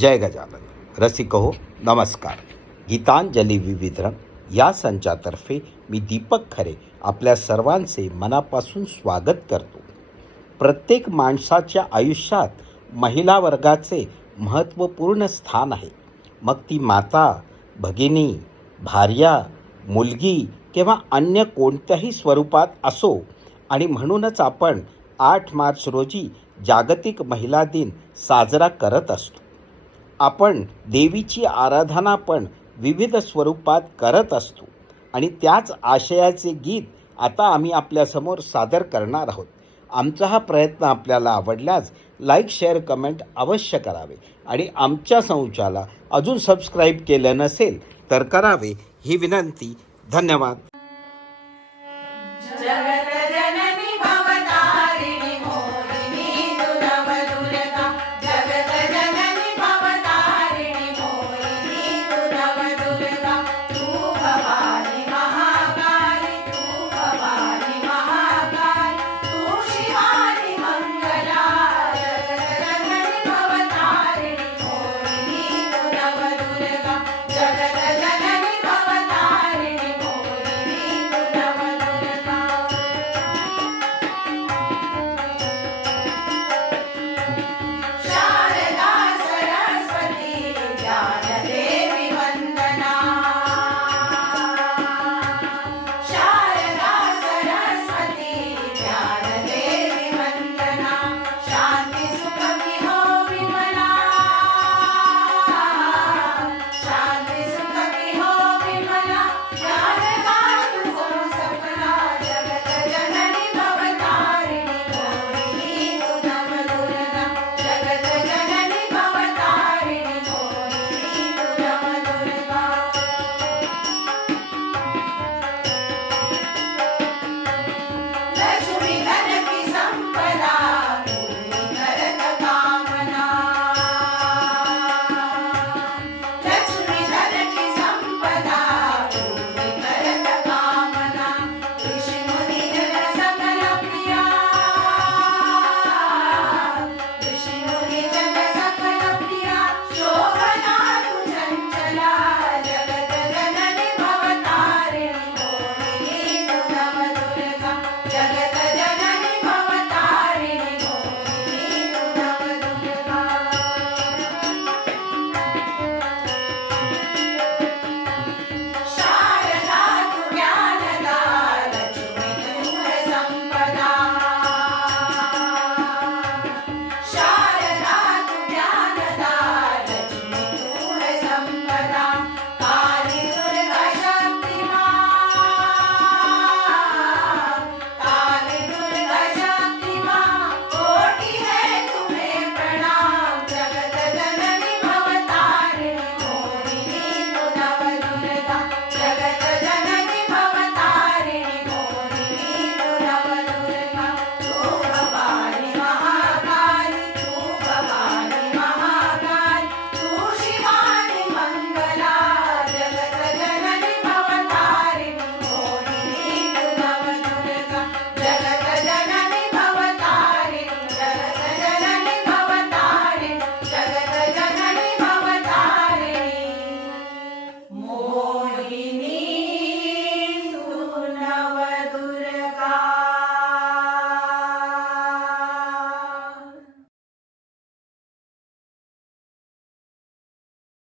जय गजानन. रसिक हो नमस्कार. गीतांजली विविधम या संचातर्फे मी दीपक खरे आपल्या सर्वांचे मनापासून स्वागत करतो. प्रत्येक माणसाच्या आयुष्यात महिला वर्गाचे महत्त्वपूर्ण स्थान आहे. मग ती माता, भगिनी, भार्या, मुलगी किंवा अन्य कोणत्याही स्वरूपात असो. आणि म्हणूनच आपण 8 मार्च रोजी जागतिक महिला दिन साजरा करत असतो. आपण देवीची आराधना पण विविध स्वरूपात करत असतो आणि त्याच आशयाचे गीत आता आम्ही आपल्यासमोर सादर करणार आहोत. आमचा हा प्रयत्न आपल्याला आवडल्यास लाईक, शेअर, कमेंट अवश्य करावे आणि आमच्या संचाला अजून सबस्क्राईब केलं नसेल तर करावे ही विनंती. धन्यवाद. शारदा सरस्वती ज्ञानदेवी